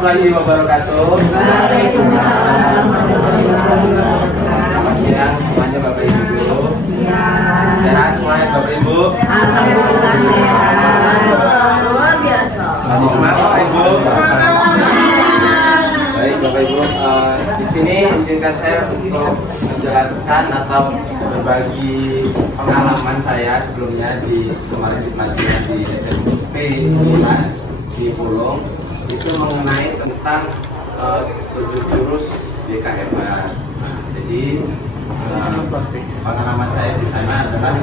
warahmatullahi wabarakatuh. Selamat siang semuanya Bapak Ibu guru. Sehat semuanya Bapak Ibu. Luar biasa. Masih semangat Bapak Ibu. Baik Bapak Ibu, di sini izinkan saya untuk menjelaskan atau berbagi pengalaman saya sebelumnya di kemarin di pelatihan di SMP 9 di Pulung, itu mengenai tentang 7 jurus BKM. Jadi pengalaman saya di sana adalah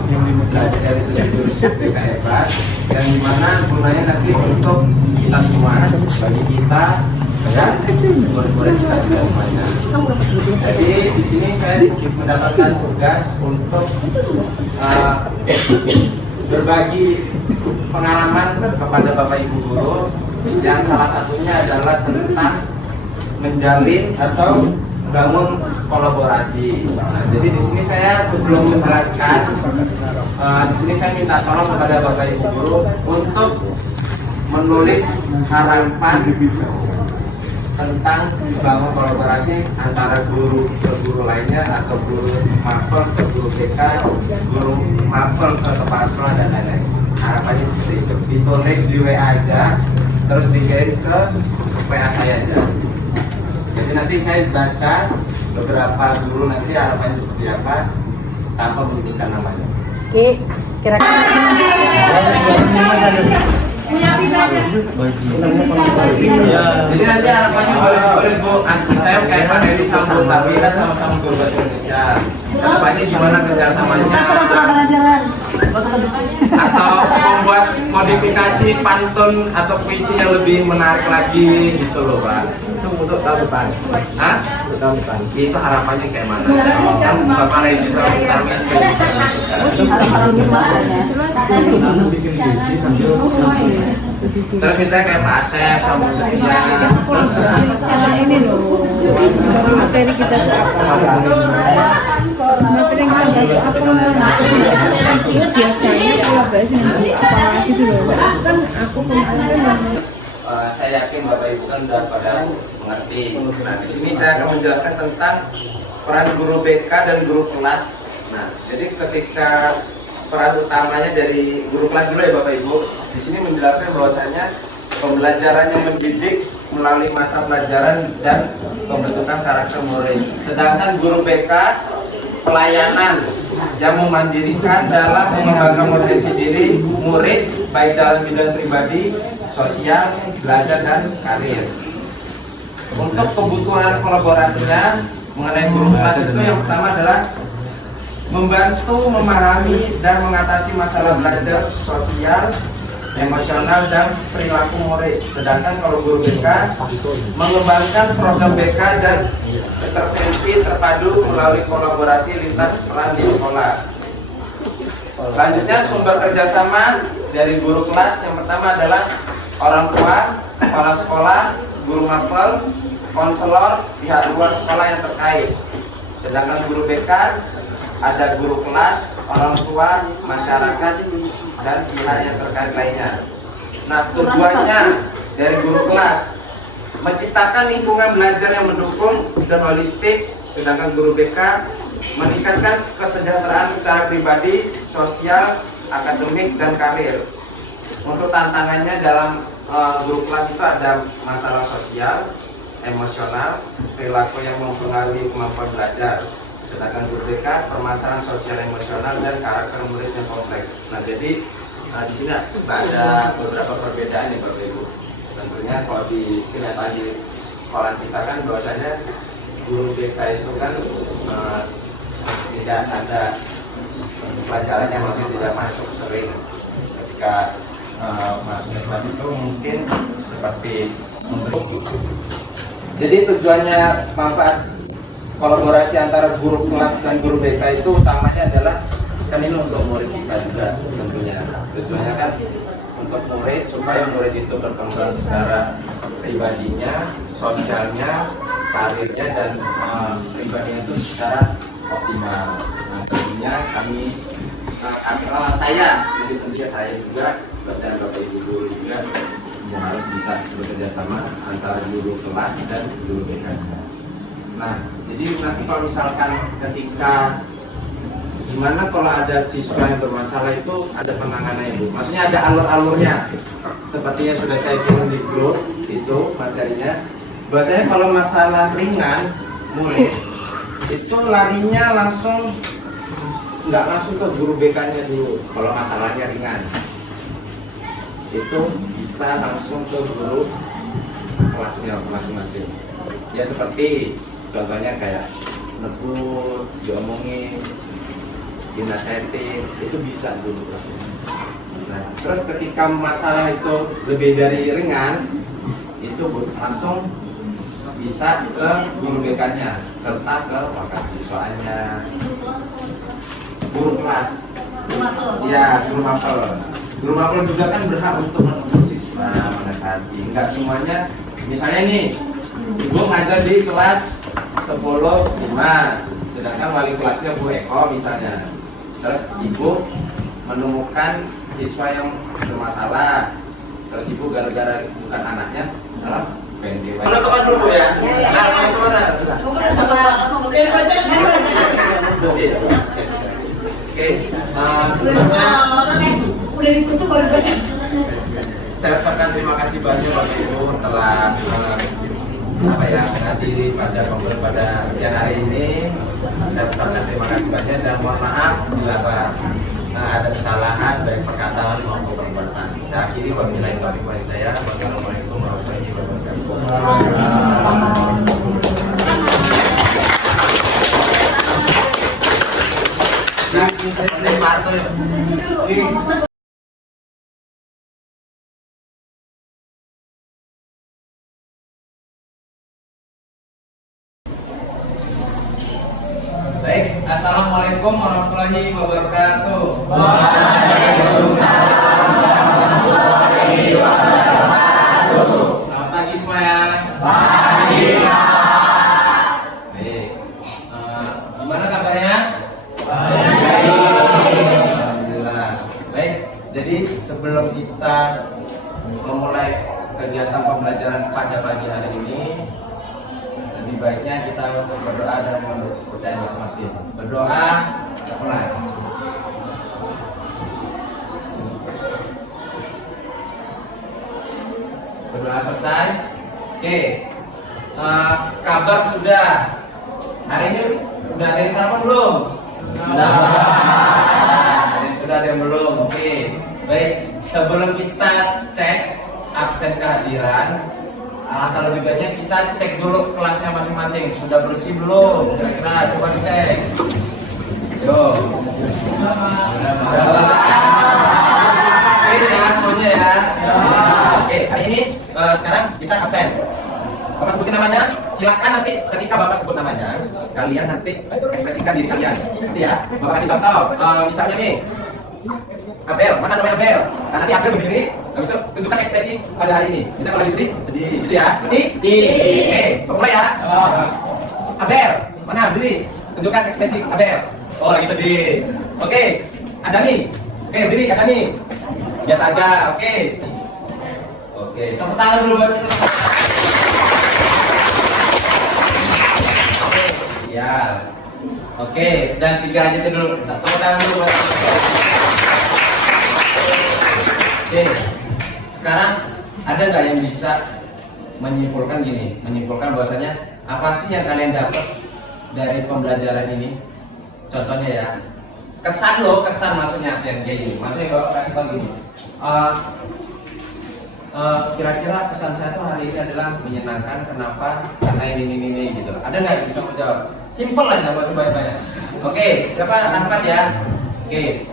belajar dari 7 jurus BKM yang dimana gunanya nanti untuk kita semua, bagi kita dan murid-murid kita juga semuanya. Jadi di sini saya mendapatkan tugas untuk berbagi pengalaman kepada Bapak Ibu guru, yang salah satunya adalah tentang menjalin atau bangun kolaborasi. Nah, jadi di sini saya sebelum menjelaskan, di sini saya minta tolong kepada Bapak Ibu guru untuk menulis harapan tentang bangun kolaborasi antara guru ke guru lainnya atau guru mapel ke guru BK, guru mapel ke kepala sekolah dan lain-lain. Harapannya seperti itu. Ditulis di WA aja, terus dikirim ke WA saya aja. Jadi nanti saya baca beberapa guru nanti harapannya seperti apa tanpa menyebutkan namanya. Oke, kira-kira Jadi nanti harapannya boleh Bu, saya kayak Pak Dedi sama Bu Tapi kan sama-sama guru bahasa Indonesia. Harapannya gimana kerjasamanya? Atau membuat modifikasi pantun atau puisi yang lebih menarik lagi gitu loh Pak. Itu untuk tahun depan. Hah? Untuk tahun depan. Itu harapannya kayak mana? Kan Bapak Redi sama Bu Tami kan bisa Kamu bikin puisi sambil terus misalnya kayak Pak Asep sama Bu Setia. Ini loh materi kita materi yang kita bahas itu biasanya kalau bahas nanti apa gitu loh kan aku kemarin Saya yakin Bapak Ibu kan udah pada mengerti. Nah di sini saya akan menjelaskan tentang peran guru BK dan guru kelas. Nah jadi ketika peran utamanya dari guru kelas dulu ya Bapak Ibu, di sini menjelaskan bahwasanya pembelajaran yang mendidik melalui mata pelajaran dan pembentukan karakter murid. Sedangkan guru BK pelayanan yang memandirikan dalam mengembangkan potensi diri murid baik dalam bidang pribadi, sosial, belajar dan karir. Untuk kebutuhan kolaborasinya mengenai guru kelas itu yang pertama adalah membantu memahami dan mengatasi masalah belajar sosial, emosional dan perilaku murid. Sedangkan kalau guru BK mengembangkan program BK dan intervensi terpadu melalui kolaborasi lintas peran di sekolah. Selanjutnya sumber kerjasama dari guru kelas yang pertama adalah orang tua, kepala sekolah, guru mapel, konselor, pihak luar sekolah yang terkait. Sedangkan guru BK ada guru kelas, orang tua, masyarakat, dan pihak yang terkait lainnya. Nah, tujuannya dari guru kelas menciptakan lingkungan belajar yang mendukung dan holistik, sedangkan guru BK meningkatkan kesejahteraan secara pribadi, sosial, akademik, dan karir. Untuk tantangannya dalam guru kelas itu ada masalah sosial, emosional, perilaku yang mempengaruhi kemampuan belajar. Sedangkan guru BK permasalahan sosial emosional dan karakter murid yang kompleks. Nah jadi di sini ada beberapa perbedaan nih Bapak Ibu. Tentunya kalau di kenyataan di sekolah kita kan bahwasanya guru BK itu kan tidak ada pelajaran yang masih tidak masuk sering. Ketika masuk ke kelas itu mungkin seperti memberi. Jadi tujuannya manfaat kolaborasi antara guru kelas dan guru BK itu utamanya adalah kan ini untuk murid kita juga tentunya. Tujuannya kan untuk murid supaya murid itu berkembang secara pribadinya, sosialnya, karirnya dan pribadinya itu secara optimal. Nah, tentunya saya, jadi tentunya saya juga dan Bapak Ibu guru juga ya harus bisa bekerja sama antara guru kelas dan guru BK. Nah, jadi nanti kalau misalkan ketika gimana kalau ada siswa yang bermasalah itu ada penanganannya Bu. Maksudnya ada alur-alurnya. Sepertinya sudah saya kirim di grup itu materinya. Bahasanya kalau masalah ringan murid itu larinya langsung nggak masuk ke guru BK-nya dulu. Kalau masalahnya ringan itu bisa langsung ke guru kelasnya masing-masing. Ya seperti contohnya kayak nebut, diomongin, dinasehatin, itu bisa dulu kelasnya. Nah, terus ketika masalah itu lebih dari ringan, itu langsung bisa ke guru BK-nya serta ke wakil siswanya, guru kelas. Ya, guru mapel. Guru mapel juga kan berhak untuk menegur siswa, menasihati. Enggak semuanya. Misalnya nih, ibu ngajar di kelas 10-5, sedangkan wali kelasnya Bu Eko misalnya. Terus ibu menemukan siswa yang bermasalah, terus ibu gara-gara bukan anaknya dalam PND. Teman-teman dulu ya. Nah, teman-teman. Oke, sebelumnya udah ditutup baru baca. saya ucapkan terima kasih banyak Bapak Ibu telah hadir pada siang hari ini. Saya ucapkan terima kasih banyak dan mohon maaf bila ada kesalahan dari perkataan maupun perbuatan. Saya akhiri wabillahi taufiq wal hidayah. Wassalamualaikum warahmatullahi wabarakatuh. Nah, ini Marto ya. Baik, assalamualaikum warahmatullahi wabarakatuh. Waalaikumsalam warahmatullahi wabarakatuh. Selamat pagi semuanya. Pagi. Baik, gimana kabarnya? Baik. Alhamdulillah. Baik, jadi sebelum kita memulai kegiatan pembelajaran pada pagi hari ini, lebih baiknya kita berdoa dan percaya masing-masing. Berdoa, mulai. Berdoa selesai. Oke. Kabar sudah. Hari ini udah ada yang sama belum? Sudah. Sudah ada yang belum. Oke. Baik. Sebelum kita cek absen kehadiran, alangkah lebih baiknya kita cek dulu kelasnya masing-masing. Sudah bersih belum? Kira-kira coba dicek. Yo. Oke, ya semuanya ya. Oke, hari ini sekarang kita absen. Bapak sebutin namanya. Silakan nanti ketika Bapak sebut namanya, kalian nanti ekspresikan diri kalian. Nanti ya. Bapak kasih contoh. Misalnya nih, Abel, mana namanya Abel? Nah, nanti Abel berdiri, habis itu tunjukkan ekspresi pada hari ini. Misalnya kalau lagi sedih, sedih, gitu ya. Mulai ya. Abel, mana berdiri? Tunjukkan ekspresi Abel. Oh, lagi sedih. Oke, Adami. Oke, berdiri Adami. Biasa aja. Oke. Oke, tepuk tangan dulu buat kita. Oke, ya. Oke, dan 3 aja itu dulu. Tepuk tangan dulu buat kita. Oke, sekarang ada nggak yang bisa menyimpulkan gini? Menyimpulkan bahwasanya apa sih yang kalian dapat dari pembelajaran ini? Contohnya ya, kesan maksudnya yang kayak gini. Maksudnya Bapak kasih tahu gini. Kira-kira kesan saya tuh hari ini adalah menyenangkan. Kenapa? Karena ini gitu. Ada nggak yang bisa menjawab? Simpel aja, nggak usah banyak-banyak. Oke, siapa angkat ya? Oke,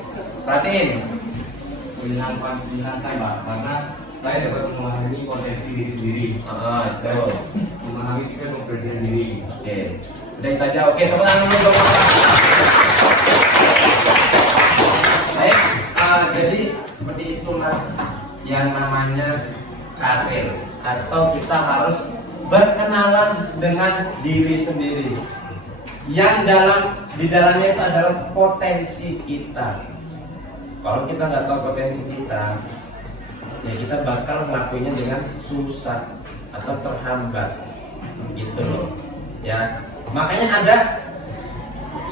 perhatiin. Menyenangkan Mbak, karena saya dapat memahami potensi diri sendiri. Itu. Memahami juga memperbaiki diri. Oke, udah itu aja. Oke, tepuk tangan dulu. Baik, jadi seperti itulah yang namanya karir, atau kita harus berkenalan dengan diri sendiri. Yang di dalamnya itu adalah potensi kita. Kalau kita nggak tahu potensi kita, ya kita bakal ngelakuinnya dengan susah atau terhambat gitu loh ya. Makanya ada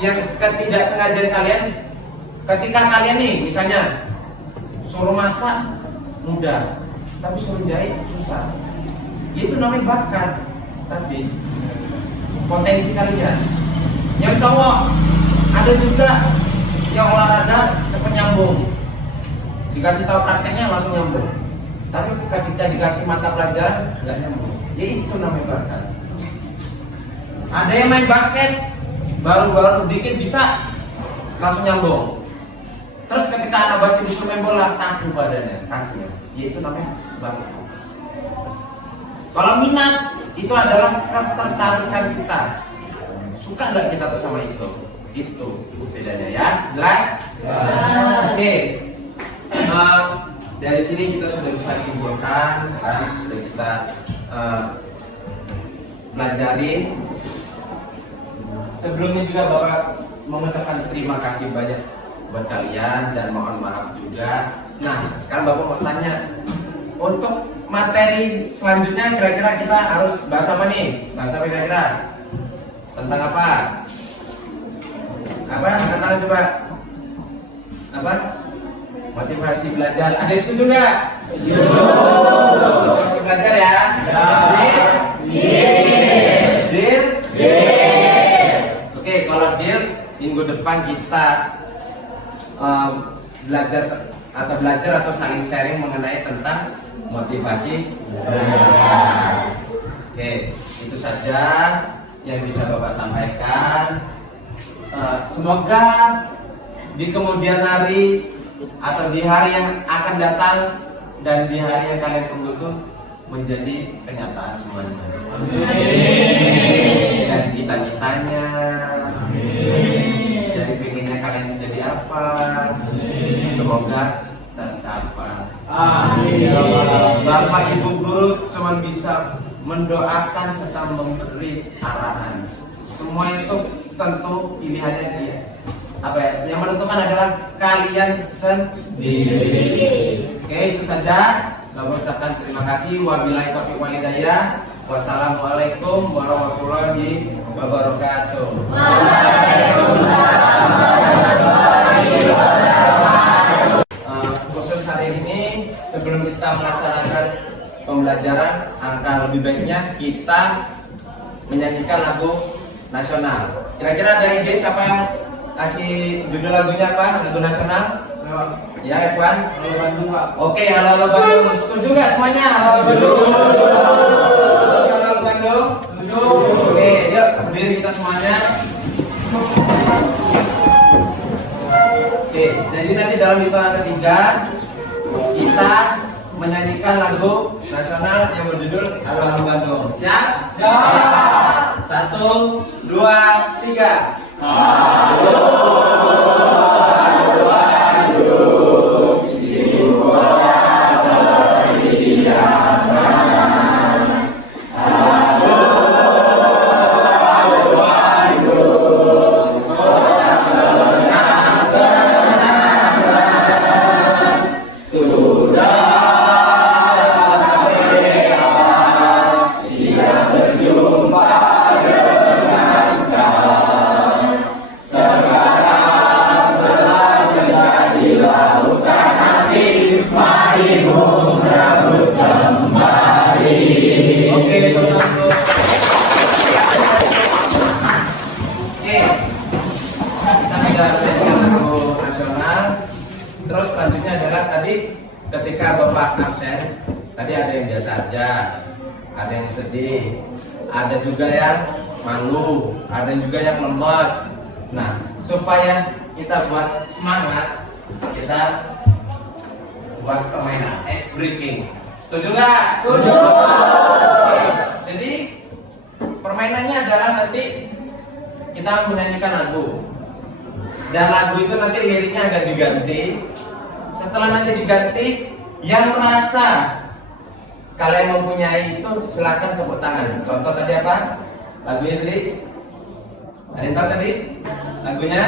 yang ketidaksengajaan kalian ketika kalian nih misalnya suruh masak mudah tapi suruh jahit susah, itu namanya bakat tadi, potensi kalian. Yang cowok ada juga yang olahraga cepet nyambung, dikasih tahu prakteknya langsung nyambung, tapi ketika dikasih mata pelajaran nggak nyambung, ya itu namanya bakat. Ada yang main basket baru dikit bisa langsung nyambung, terus ketika anak basket disuruh main bola kaku badannya, kakinya, ya itu namanya bakat. Kalau minat itu adalah ketertarikan kita, suka nggak kita tuh sama itu bedanya ya, jelas? Oke. Dari sini kita sudah bisa simpulkan, tadi sudah kita pelajari. Sebelumnya juga Bapak mengucapkan terima kasih banyak buat kalian dan mohon maaf juga. Nah, sekarang Bapak mau tanya, untuk materi selanjutnya kira-kira kita harus bahas apa nih? Bahas apa kira-kira? Tentang apa? Apa? Angkat tangan coba. Apa? Motivasi belajar. Ada yang setuju nggak? Setuju. Motivasi belajar ya? Deal? Oke, kalau deal minggu depan kita belajar atau saling sharing mengenai tentang motivasi belajar. Oke, itu saja yang bisa Bapak sampaikan. Semoga di kemudian hari atau di hari yang akan datang dan di hari yang kalian tunggu tuh menjadi kenyataan semuanya. Dari cita-citanya, dari pengennya kalian menjadi apa, semoga tercapai. Bapak Ibu guru cuma bisa mendoakan serta memberi arahan. Semua itu tentu pilihannya dia. Apa ya? Yang menentukan adalah kalian sendiri. Oke, itu saja. Bapak ucapkan terima kasih. Wabillahi taufiq wal hidayah. Wassalamualaikum warahmatullahi wabarakatuh. Khusus hari ini sebelum kita melaksanakan pembelajaran, angka lebih baiknya kita menyanyikan lagu nasional. Kira-kira ada ide siapa yang kasih judul lagunya apa? Lagu nasional? Ya, Irfan. Halo Bandung, Pak. Oke, halo Bandung. Setuju nggak semuanya? Halo Bandung. Halo Bandung. Setuju. Oke, yuk berdiri kita semuanya. Oke, jadi nanti dalam hitungan ketiga kita menyanyikan lagu nasional yang berjudul Halo Bandung. Siap? Siap. 1, 2, 3. Terus selanjutnya adalah tadi ketika Bapak absen, tadi ada yang biasa aja, ada yang sedih, ada juga yang malu, ada juga yang lemes. Nah, supaya kita buat semangat, kita buat permainan ice breaking. Setuju nggak? Setuju. Oke. Jadi permainannya adalah nanti kita menyanyikan lagu. Dan lagu itu nanti liriknya agak diganti. Setelah nanti diganti, yang merasa kalian mempunyai itu silakan tepuk tangan. Contoh tadi apa? Lagunya tadi? Ada yang tahu tadi? Lagunya?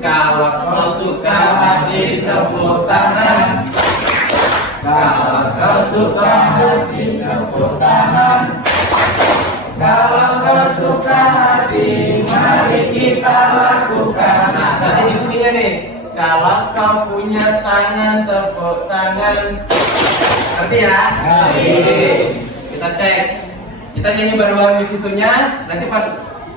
Kalau kau suka tepuk tangan. Kalau kau suka hati, tepuk tangan. Kalau kau suka hati, mari kita lakukan. Nah, nanti di sininya nih. Kalau kau punya tangan, tepuk tangan. Ngerti ya? Oke. Kita cek. Kita nyanyi bareng-bareng di situnya. Nanti pas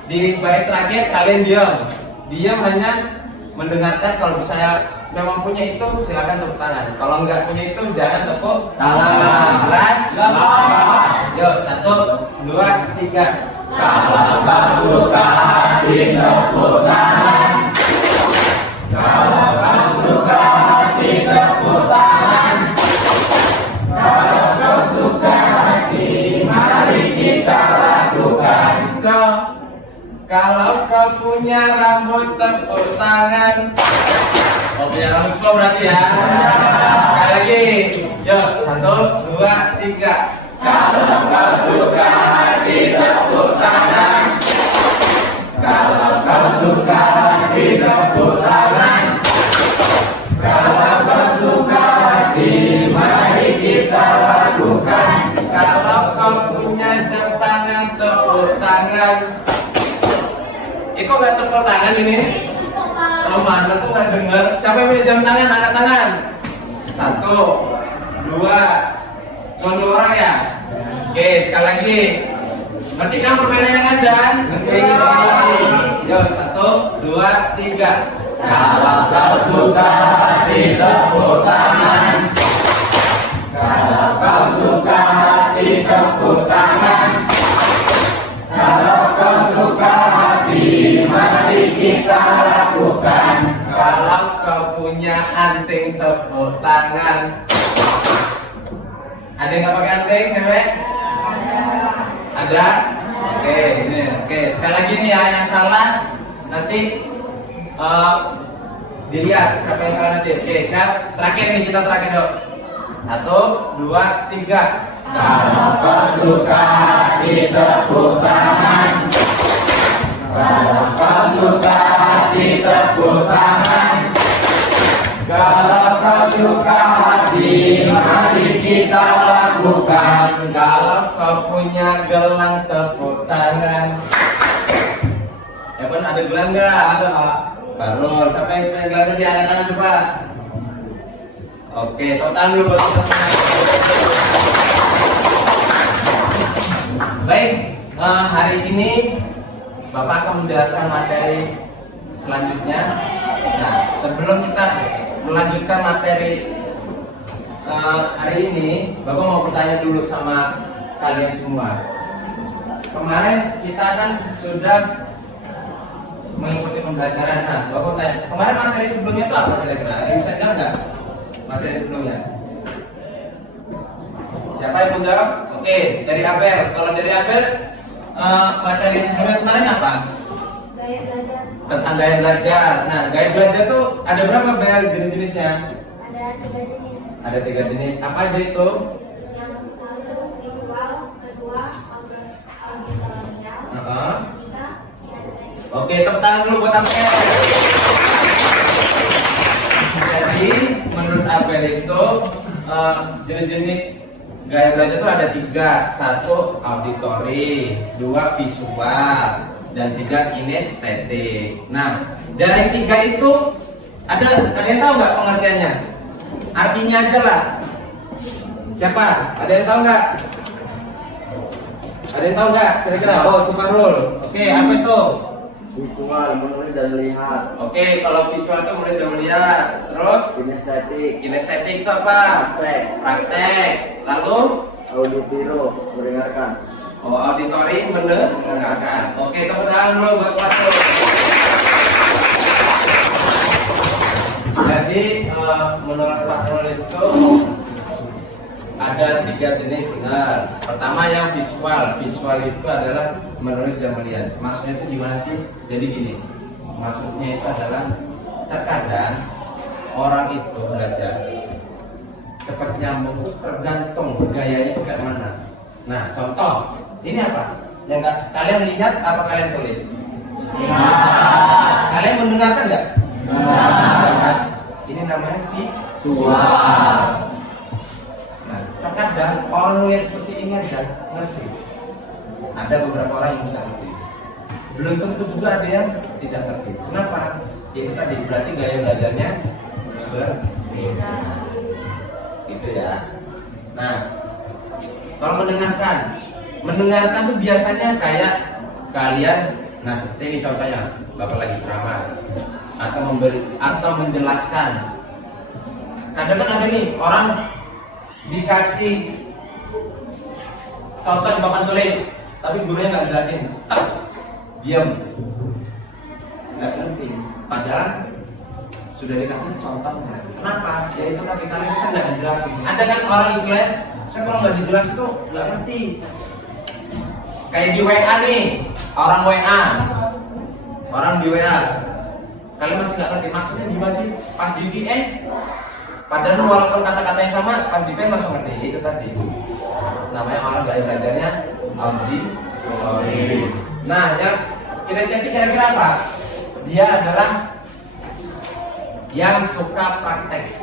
di bait terakhir kalian diam. Diam hanya mendengarkan. Kalau misalnya memang punya itu silakan tepuk tangan. Kalau enggak punya itu jangan tepuk tangan. Jelas? Yuk, 1, 2, 3. Kalau kau suka hati tepuk tangan. Kalau kau suka hati tepuk tangan. Kalau kau suka hati, mari kita lakukan. Kalau kau punya rambut tepuk tangan. Oh, punya rambut semua berarti ya. Sekali lagi. Yuk, 1, 2, 3. Kalau kau suka hati tepuk tangan. Kalau kau suka hati tepuk tangan. Kalau kau suka hati, mari kita lakukan. Kalau kau punya jam tangan, tepuk tangan. Kok gak tepuk tangan ini? Oh mana kok gak denger? Siapa yang punya jam tangan? Angkat tangan. 1, 2. Cuma 2 orang ya? Oke, sekali lagi. Ngerti kan permainan yang ada? Ngerti. Yuk, 1, 2, 3. Kalau kau suka hati tepuk tangan. Kalau kau suka hati tepuk tangan. Kalau kau suka hati, mari kita lakukan. Kalau kau punya anting tepuk tangan. Ada yang nggak pakai anting, cewek? Ada? Oke, ini. Oke, sekali lagi nih ya, yang salah nanti dilihat siapa yang salah nanti. Oke, siap. Terakhir nih, kita terakhir dong. 1, 2, 3. Kalau kau suka hati tepuk tangan. Kalau kau suka hati tepuk tangan. Kalau kau suka hati, mari kita lakukan. Kalau kau punya gelang tepuk tangan. Ya pun ada gelang nggak? Ada Pak. Baru, siapa yang punya gelang di angkat tangan coba. Oke, tepuk tangan dulu buat kita semua. Baik, hari ini Bapak akan menjelaskan materi selanjutnya. Nah, sebelum kita melanjutkan materi hari ini, Bapak mau bertanya dulu sama kalian semua. Kemarin kita kan sudah mengikuti pembelajaran. Nah, Bapak tanya, kemarin materi sebelumnya itu apa kira-kira? Ada yang bisa jawab nggak? Materi sebelumnya? Siapa yang mau jawab? Oke, dari Abel. Kalau dari Abel, materi sebelumnya kemarin apa? Gaya belajar. Tentang gaya belajar. Nah, gaya belajar tuh ada berapa Bel jenis-jenisnya? Ada 3 jenis. Ada 3 jenis. Apa aja itu? Yang satu visual, kedua auditorial, ketiga kinesthetik. Oke, tepuk tangan dulu buat Abel. Jadi, menurut Abel itu jenis-jenis gaya belajar itu ada 3. 1 auditori, 2 visual, dan 3 kinestetik. Nah, dari 3 itu ada yang tahu nggak pengertiannya? Artinya aja lah. Siapa? Ada yang tahu nggak? Ada yang tahu nggak? Kira-kira? Oh, Suparul. Oke, apa itu? Visual, menulis dan melihat. Oke, kalau visual itu menulis dan melihat. Terus Kinestetik, kinestetik itu apa? Praktek. Lalu auditiro, mendengarkan. oh, auditori mendengarkan. Oke, tepuk tangan dulu buat Patul. Jadi menurut Patul itu ada 3 jenis benar. Pertama yang visual. Visual itu adalah menulis dan melihat. Maksudnya itu gimana sih? Jadi gini. Maksudnya itu adalah terkadang orang itu belajar cepat nyambung itu tergantung gayanya kayak mana. Nah, contoh ini apa? Yang kalian lihat apa kalian tulis? Kalian mendengarkan nggak? Ini namanya Seksual. Nah, terkadang orang yang seperti ini aja ngerti. Ada beberapa orang yang bisa ngerti. Belum tentu juga ada yang tidak ngerti. Kenapa? Ya itu tadi, berarti gaya belajarnya berbeda. Gitu ya. Nah, kalau mendengarkan tuh biasanya kayak kalian, nah seperti ini contohnya, Bapak lagi ceramah atau menjelaskan. Kadang kan ada nih orang dikasih contoh di papan tulis, tapi gurunya nggak jelasin, diam, nggak ngerti. Padahal sudah dikasih contohnya. Kenapa? Ya itu tadi kalian kita nggak dijelasin. Ada kan orang Islam, saya kalau nggak dijelasin tuh nggak ngerti. Kayak di WA nih, orang di WA, kalian masih nggak ngerti maksudnya gimana sih? Pas di VN, padahal walaupun kata-katanya sama, pas di VN langsung ngerti. Itu tadi. Namanya orang gaya belajarnya auditori. Nah, yang kinestetik kira-kira apa? Dia adalah yang suka praktek.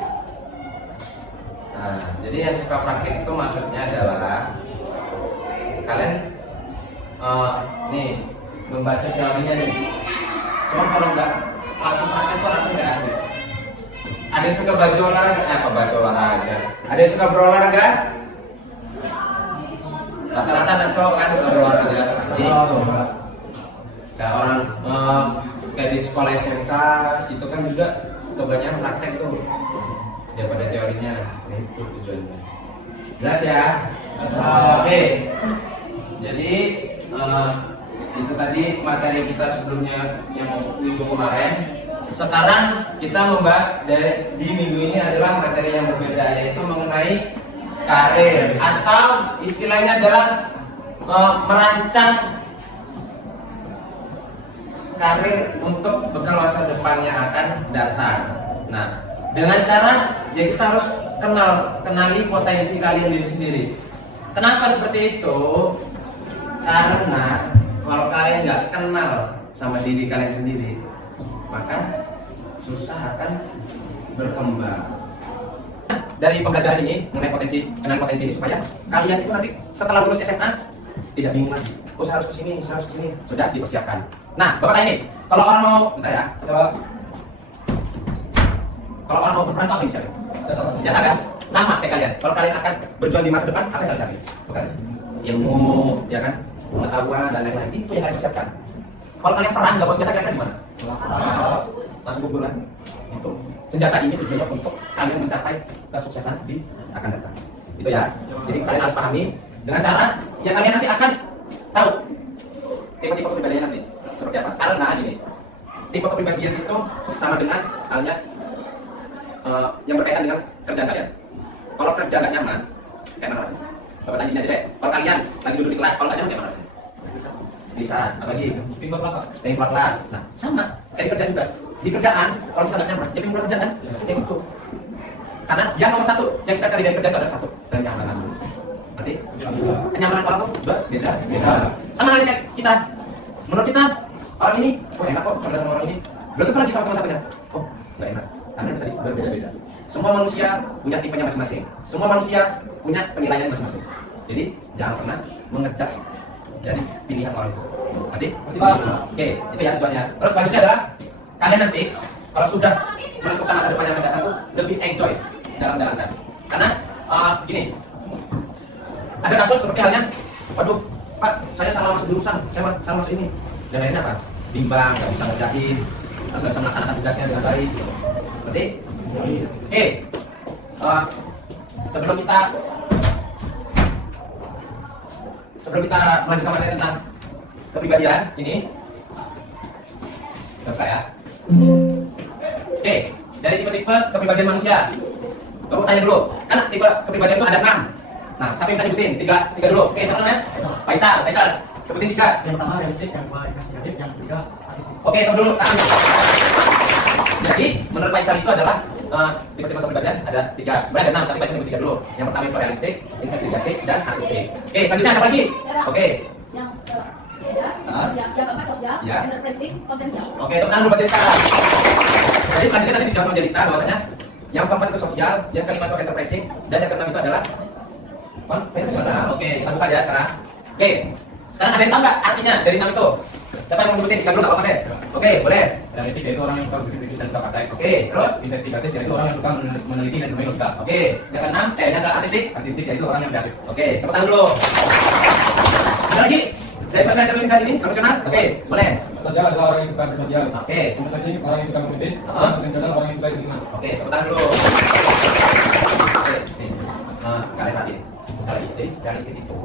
Nah, jadi yang suka praktek itu maksudnya adalah kalian nih membaca teorinya nih. Cuma kalau nggak langsung praktek itu langsung nggak asik. Ada yang suka baca olahraga? Ada yang suka berolahraga? Rata-rata anak cowok kan suka berolahraga. Itu. Kayak orang kayak di sekolah SMK itu kan juga kebanyakan praktek tuh daripada teorinya. Itu tujuannya. Jelas ya? Oke. Jadi itu tadi materi kita sebelumnya yang minggu kemarin. Sekarang kita membahas di minggu ini adalah materi yang berbeda, yaitu mengenai karir atau istilahnya adalah merancang karir untuk bekal masa depan yang akan datang. Nah, dengan cara ya kita harus kenali potensi kalian diri sendiri. Kenapa seperti itu? Karena kalau kalian nggak kenal sama diri kalian sendiri, maka susah akan berkembang. Dari pembelajaran ini mengenai potensi ini supaya kalian itu nanti setelah lulus SMA tidak bingung lagi. Oh, saya harus kesini, sudah dipersiapkan. Nah, Bapak tanya nih, kalau orang mau, bentar ya, kalau orang mau berperang apa misalnya? Senjata kan? Sama kayak kalian. Kalau kalian akan berjuang di masa depan, apa yang kalian cari? Bukan ilmu, ya kan? Pengetahuan dan lain-lain, itu yang kalian persiapkan. Kalau kalian perang nggak bawa senjata, kalian gimana? Langsung guguran. Itu senjata ini tujuannya untuk kalian mencapai kesuksesan di akan datang. Itu ya. Jadi kalian harus pahami dengan cara yang kalian nanti akan tahu tipe-tipe kepribadian nanti seperti apa. Karena gini, tipe kepribadian itu sama dengan halnya yang berkaitan dengan kerjaan kalian. Kalau kerja nggak nyaman, kayak mana rasanya? Bapak tanya ini aja deh. Kalau kalian lagi duduk di kelas, kalau nggak nyaman, kayak mana rasanya? Bisa, apalagi keluar kelas. Nah, sama kayak di kerjaan juga. Di kerjaan, kalau kita nggak nyaman, jadi keluar kerjaan, kayak gitu. Karena yang nomor satu yang kita cari dari kerjaan itu ada satu, kenyamanan. Berarti kenyamanan orang itu beda. Sama halnya kayak kita. Menurut kita orang ini, oh enak kok kerja sama orang ini. Belum tentu lagi sama teman satunya. Oh, nggak enak. Karena tadi berbeda-beda. Semua manusia punya tipenya masing-masing. Semua manusia punya penilaian masing-masing. Jadi jangan pernah mengejudge dari pilihan orang itu. Nanti, oke, itu ya tujuannya. Terus selanjutnya adalah kalian nanti kalau sudah menentukan masa depan yang akan datang tuh lebih enjoy dalam jalankan. Karena gini, ada kasus seperti halnya, waduh, Pak, saya salah masuk jurusan, saya salah masuk ini. Dan lainnya apa? Bimbang, nggak bisa ngerjain, terus nggak bisa melaksanakan tugasnya dengan baik. Berarti, oke, sebelum kita melanjutkan materi tentang kepribadian ini, coba ya. Oke, dari tipe-tipe kepribadian manusia, kamu tanya dulu, kan tipe kepribadian itu ada 6. Nah, siapa yang bisa nyebutin? 3 dulu. Oke, siapa namanya? Faisal, sebutin 3. Yang pertama realistik, yang kedua investigatif, yang ketiga artistik. Oke, tunggu dulu. Jadi, menurut Faisal itu adalah tipe-tipe kepribadian ada 3. Sebenarnya ada 6, tapi Faisal nyebut 3 dulu. Yang pertama itu realistik, investigatif, dan artistik. Oke, selanjutnya siapa lagi? Oke. Yang sosial, yang keempat sosial, Ya. enterprising, potensial. Oke, teman-teman berarti sekarang. Jadi selanjutnya tadi dijawab sama Jelita bahwasanya Yang keempat itu sosial, yang kelima itu enterprising, dan yang keenam itu adalah konvensional. Oke, kita buka ya sekarang. Oke, sekarang ada yang tahu nggak artinya dari 6 itu? Siapa yang mau menyebutin? Tiga dulu nggak apa-apa deh. Oke, boleh. Analitik yaitu orang yang suka berpikir dan suka praktek. Oke, terus? Investigatif yaitu orang yang suka meneliti dan bermain logika. Oke, yang keenam, yang artistik. Artistik yaitu orang yang kreatif. Oke, tepuk tangan dulu. Ada lagi? Dari sosial enterprising kali ini, profesional? Oke, boleh. Sosial adalah orang yang suka bersosial. Oke, Kompetisi orang yang suka mendidik. Konvensional orang yang suka lingkungan. oke, tepuk tangan dulu. Oke, nih. Nah, kalian perhatiin. Sekali lagi, jadi realistik itu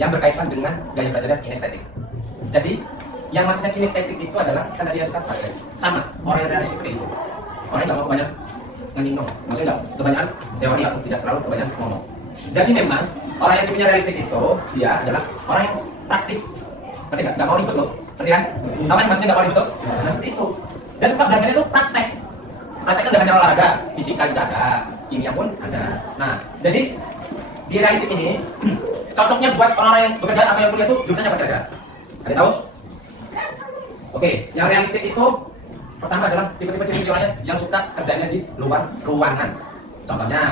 yang berkaitan dengan gaya belajar dan kinestetik. Jadi, yang maksudnya kinestetik itu adalah kan tadi yang suka praktek. Sama, orang yang realistik itu. Orang yang nggak mau banyak ngeninong. Maksudnya nggak kebanyakan teori atau tidak terlalu kebanyakan ngomong. Jadi memang orang yang punya realistik itu dia adalah orang yang praktis. Ngerti nggak? Nggak mau ribet loh. Ngerti kan? Tahu kan maksudnya nggak mau ribet loh? Nah seperti itu. Dan suka belajarnya itu praktek. Praktek kan dengan cara olahraga, fisika juga ada, kimia pun ada. Nah, jadi di realistik ini cocoknya buat orang-orang yang bekerja atau yang kuliah itu jurusannya apa kira-kira? Ada yang tahu? Oke, yang realistik itu pertama adalah tipe-tipe ciri orangnya yang suka kerjanya di luar ruangan. Contohnya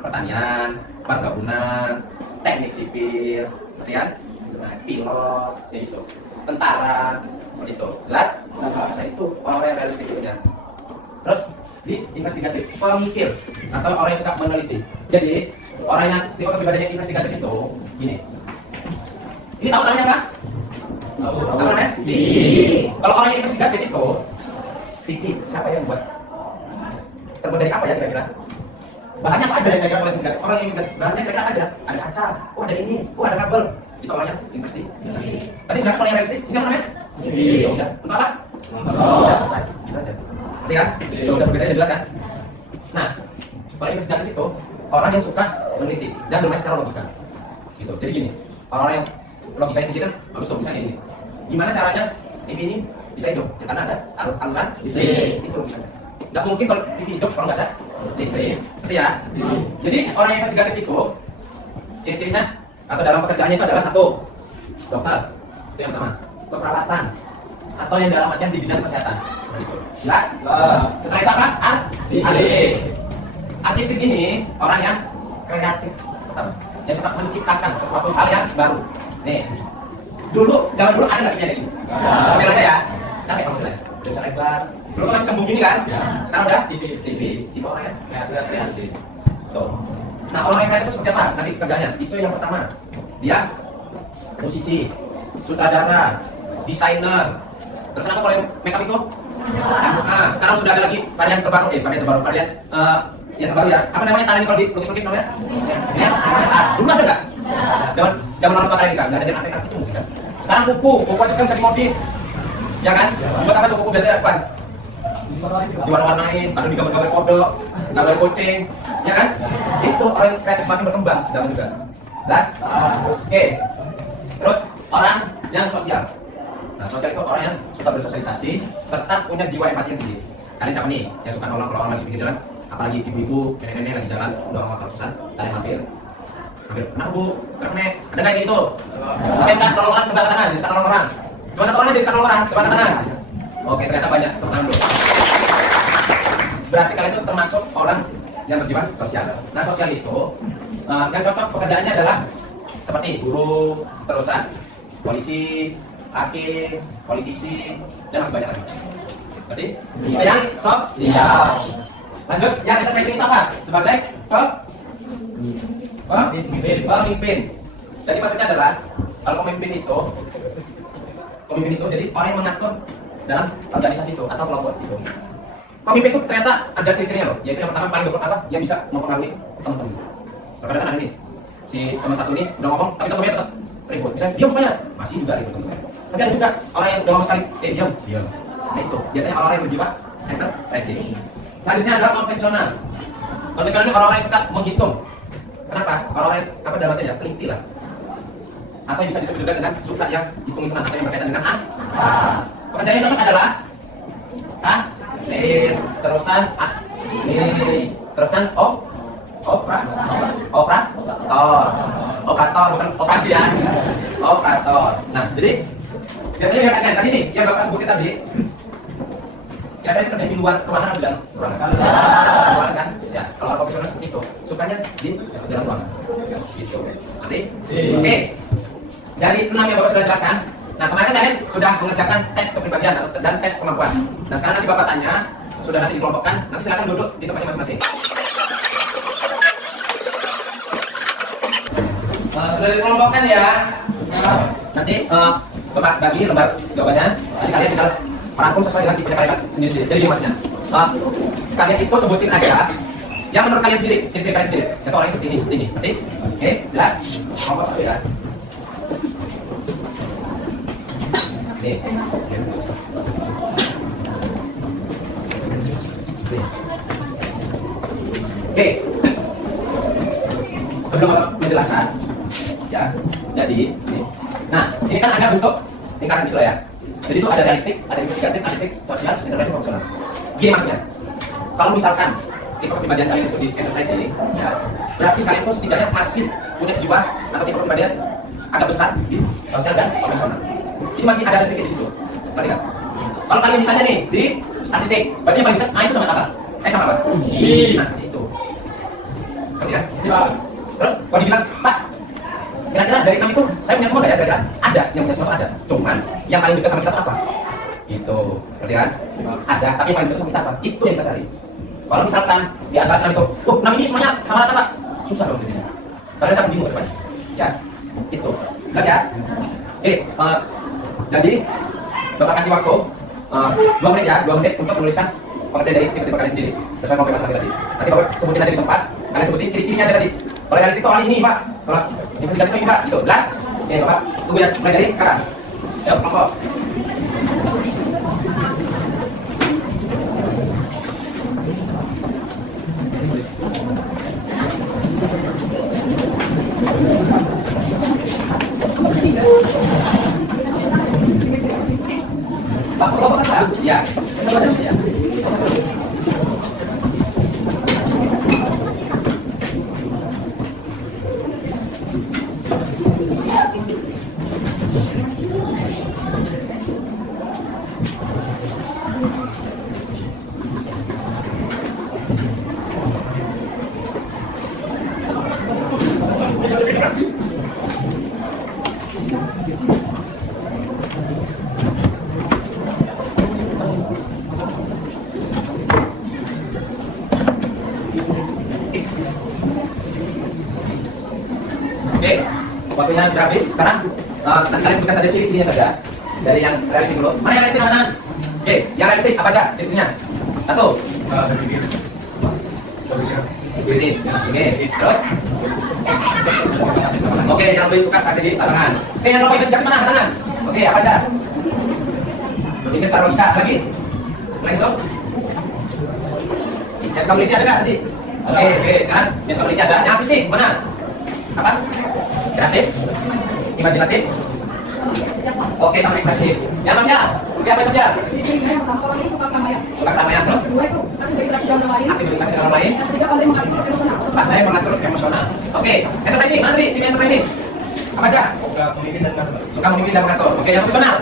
pertanian, perkebunan, teknik sipil, kemudian pilot, ya gitu, tentara, seperti itu. Jelas? Nah, itu orang-orang yang realistik itunya. Terus di investigatif, pemikir atau orang yang suka meneliti. Jadi orang yang tipe kepribadiannya investigatif itu gini. Ini tahu namanya apa? Tahu namanya? Kalau orang yang investigatif itu TV, siapa yang buat? Terbuat dari apa ya kira-kira? Bahannya apa aja yang kira-kira oleh investigatif? Orang yang investigatif, bahannya kira-kira apa aja? Ada kaca, oh ada ini, oh ada kabel. Itu orangnya investi. Tadi sebenarnya orang yang realistis, ini apa namanya? Ya udah, untuk apa? Udah selesai, gitu aja. Ngerti kan? Udah berbeda jelas kan? Nah, orang investigatif itu orang yang suka meneliti dan bermain secara logika. Gitu. Jadi gini, orang-orang yang logika yang tinggi kan harus tahu misalnya ini. Gimana caranya TV ini bisa hidup? Ya, karena ada aluran listrik. Itu logikanya. Nggak mungkin kalau TV hidup kalau nggak ada listrik. Ngerti ya? Jadi orang yang investigatif itu ciri-cirinya atau dalam pekerjaannya itu adalah satu, dokter. Itu yang pertama. Keperawatan atau yang dalam artian di bidang kesehatan. Seperti itu. Jelas? Setelah itu apa? Artistik. Artistik ini orang yang kreatif, yang suka menciptakan sesuatu hal yang baru. Nih, zaman dulu ada nggak kayak gini? Ambil aja ya. Sekarang kayak maksudnya, udah bisa lebar. Dulu kan masih cembung gini kan? Sekarang udah tipis. Itu orang yang kreatif. Tuh. Nah orang yang kreatif itu seperti apa? Nanti kerjanya. Itu yang pertama. Dia musisi, sutradara, desainer. Terus apa kalau yang makeup itu? Nah, sekarang sudah ada lagi varian terbaru, yang terbaru ya. Apa namanya tangan ini kalau di lukis-lukis namanya? Ya. Dulu ada nggak? Zaman orang tua kalian kan, nggak ada yang arti itu mungkin kan? Sekarang kuku aja kan bisa dimodif, ya kan? Buat apa tuh kuku biasanya apa? Diwarna-warnain, ada digambar-gambar kodok, gambar kucing, ya kan? Itu orang kreatif semakin berkembang zaman juga. Jelas? Oke. Terus orang yang sosial. Nah, sosial itu orang yang suka bersosialisasi serta punya jiwa empati yang tinggi. Kalian siapa nih yang suka nolong kalau orang lagi pinggir jalan? Apalagi ibu-ibu, nenek-nenek lagi jalan, udah orang kesusahan, kalian mampir. Kenapa bu? Karena ada kayak gitu. Sampai sekarang nolong orang coba tangan, jadi sekarang nolong orang. Cuma satu orang jadi sekarang nolong orang, coba tangan. Oke, ternyata banyak. Tangan dulu. Berarti kalian itu termasuk orang yang berjiwa sosial. Nah, sosial itu yang cocok pekerjaannya adalah seperti guru, terusan polisi, hakim, politisi, dan masih banyak lagi. Berarti itu yang sosial. Lanjut, yang enterprising itu apa? Sebagai pemimpin. Jadi maksudnya adalah kalau pemimpin itu jadi orang yang mengatur dalam organisasi itu atau kelompok itu. Pemimpin itu ternyata ada ciri-cirinya loh, yaitu yang pertama paling berpengaruh dia bisa mempengaruhi teman-teman. Kadang-kadang ada nih, si teman satu ini udah ngomong tapi temannya tetap ribut. Misalnya diam semuanya, masih juga ribut teman-teman. Tapi ada juga orang yang udah ngomong sekali, diam. Nah itu biasanya orang-orang yang berjiwa enterprising. Selanjutnya adalah konvensional. Konvensional ini orang-orang yang suka menghitung. Kenapa? Orang-orang yang apa dalam artinya teliti lah. Atau yang bisa disebut juga dengan suka yang hitung-hitungan atau yang berkaitan dengan pekerjaan yang cocok adalah terusan operator bukan operasi ya, operator. Nah jadi biasanya lihat tadi nih yang bapak sebutin tadi Kira-kira kerja di luar ruangan atau di dalam ruangan kan? Ya, kalau profesional seperti itu, sukanya di dalam ruangan. Gitu. Nanti, oke. Dari 6 yang Bapak sudah jelaskan, nah kemarin kan kalian sudah mengerjakan tes kepribadian dan tes kemampuan. Nah sekarang nanti Bapak tanya, sudah nanti dikelompokkan, nanti silakan duduk di tempatnya masing-masing. Sudah dikelompokkan ya. Nanti Bapak bagi lembar jawabannya. Nanti kalian tinggal merangkum sesuai dengan tipenya kalian sendiri-sendiri. Jadi maksudnya, kalian itu sebutin aja yang menurut kalian sendiri, ciri-ciri kalian sendiri. Contoh orangnya seperti ini, Nanti, oke, jelas. Kelompok satu ya. Oke. Oke. Sebelum menjelaskan, ya. Jadi, ini. Nah, ini kan ada bentuk lingkaran gitu ya. Jadi itu ada realistik, ada investigatif, artistik, sosial, enterprise, profesional. Gini maksudnya. Kalau misalkan tipe kepribadian kalian itu di enterprise ini, ya, berarti kalian itu setidaknya masih punya jiwa atau tipe kepribadian agak besar di sosial dan profesional. Ini masih ada sedikit di situ. Berarti kan? Kalau kalian misalnya nih di artistik, berarti yang paling dekat A itu sama apa? Sama apa? Nah, seperti itu. Berarti kan? Terus kalau dibilang, Pak, kira-kira dari 6 itu saya punya semua nggak ya? Kira-kira ada, yang punya semua ada. Cuman yang paling dekat sama kita itu apa? Gitu, berarti kan? Ada, tapi yang paling dekat sama kita apa? Itu yang kita cari. Kalau misalkan di antara 6 itu, 6 ini semuanya sama rata Pak, susah dong jadinya. Kalian tak bingung depannya. Ya, itu. Jelas ya? Oke, jadi Bapak kasih waktu 2 menit ya, 2 menit untuk menuliskan pengertian dari tipe-tipe kalian sendiri sesuai dengan masalah tadi. Nanti Bapak sebutin aja di tempat, kalian sebutin ciri-cirinya aja tadi. Kalau realistik itu orang ini Pak, kalau investigatif itu ini Pak, gitu. Jelas? Oke Bapak, tunggu ya, mulai dari sekarang. Yuk, kelompok. Pak, kelompok apa? Ya, ya. Oke, waktunya sudah habis. Sekarang nanti kalian sebutkan saja ciri-cirinya saja. Dari yang realistik dulu. Mana yang realistik kanan? Oke, yang realistik apa aja ciri-cirinya? 1. Kritis. Oke, terus? Oke, yang lebih suka ada di tangan. Oke, yang lebih sejak mana tangan? Oke, apa aja? Ini secara logika lagi. Selain itu? Yang suka meliti ada nggak tadi? Oke, sekarang yang suka meliti ada. Yang artistik mana? Apa? Kreatif? Imajinatif? Oke, sama ekspresif. Yang sosial? Oke, apa yang sosial? Yang pertama kalau ini suka keramaian. Suka keramaian, terus? Kedua itu aktif berinteraksi dengan orang lain. Aktif berinteraksi dengan orang lain. Yang ketiga pandai mengatur emosional. Pandai mengatur emosional. Oke, enterprise mana tadi? Tim enterprise apa aja? Suka memimpin dan mengatur. Suka memimpin dan mengatur. Oke, yang profesional.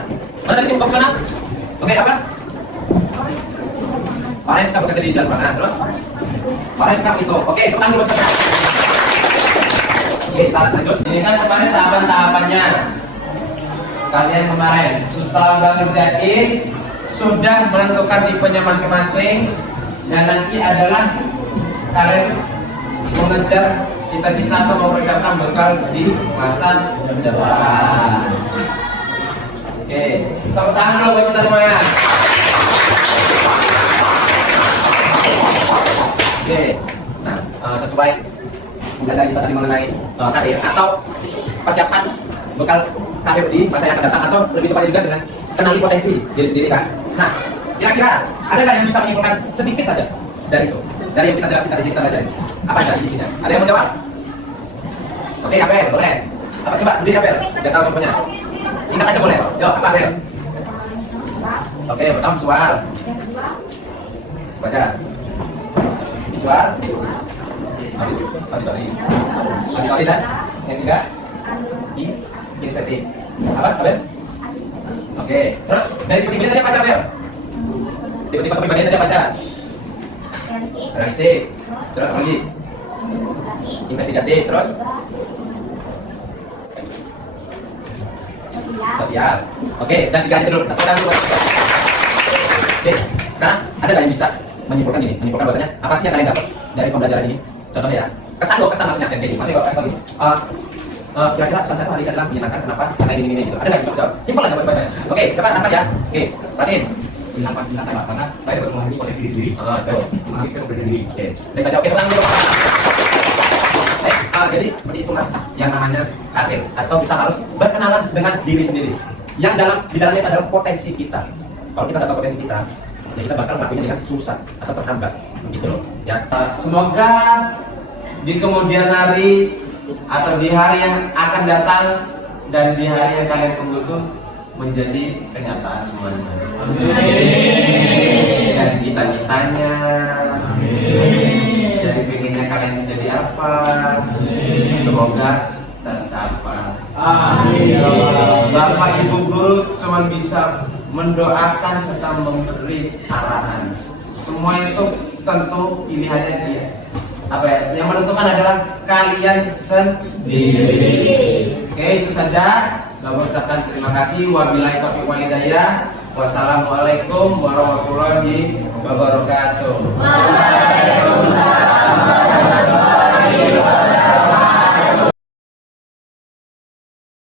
Mana tadi tim profesional? Oke, apa? Orang yang suka bekerja di dalam ruangan, terus? Orang yang suka itu. Oke, tepuk dulu. Oke, kita lanjut. Ini kan kemarin tahapan-tahapannya. Kalian kemarin setelah udah ngerjain, sudah menentukan tipenya masing-masing, dan nanti adalah kalian mengejar cita-cita atau mempersiapkan bekal di masa depan. Oke, tepuk tangan dulu buat kita semuanya. Oke, nah sesuai ada kita tadi mengenai karir atau persiapan bekal karir di masa yang akan datang, atau lebih tepatnya juga dengan kenali potensi diri sendiri kan. Nah, kira-kira ada nggak yang bisa menyimpulkan sedikit saja dari itu, dari yang kita jelaskan tadi, yang kita baca? Apa aja isinya? Ada yang mau jawab? Oke, Abel, boleh. Apa coba berdiri Abel? Biar tahu contohnya. Singkat aja boleh. Yuk, apa Abel? Oke, pertama visual. Baca. Visual. Auditory dan yang ketiga kinestetik. Apa Abel? Oke, terus dari sini tadi apa Abel? Tipe-tipe kepribadian tadi apa aja? Realistik. Terus apa lagi? Investigatif. Terus? Sosial. Oke, dan 3 itu dulu. Oke, sekarang ada nggak yang bisa menyimpulkan gini? Menyimpulkan bahwasanya apa sih yang kalian dapat dari pembelajaran ini? Contohnya ya, kesan maksudnya jadi masih kok kasih kira-kira pesan saya hari ini adalah menyenangkan kenapa? Karena ini gitu. Ada nggak yang bisa jawab? Simpel aja sebenarnya. Oke, siapa angkat ya? Oke, perhatiin. Bintang tembak karena saya dapat memahami potensi diri sendiri. Memahami kepribadian diri. Oke, baik aja. Oke, tenang dulu. Jadi seperti itulah yang namanya karir, atau kita harus berkenalan dengan diri sendiri. Yang di dalamnya adalah potensi kita. Kalau kita tahu potensi kita, ya kita bakal melakukannya dengan susah atau terhambat, gitu loh. Ya, semoga di kemudian hari atau di hari yang akan datang dan di hari yang kalian tunggu itu menjadi kenyataan semuanya. Dan cita-citanya, dari pengennya kalian menjadi apa, semoga tercapai. Bapak Ibu guru cuma bisa mendoakan serta memberi arahan. Semua itu tentu pilihannya dia. Apa ya? Yang menentukan adalah kalian sendiri. Oke, itu saja. Bapak ucapkan terima kasih. Wabillahi taufiq wal hidayah. Wassalamualaikum warahmatullahi wabarakatuh. Waalaikumsalam warahmatullahi wabarakatuh.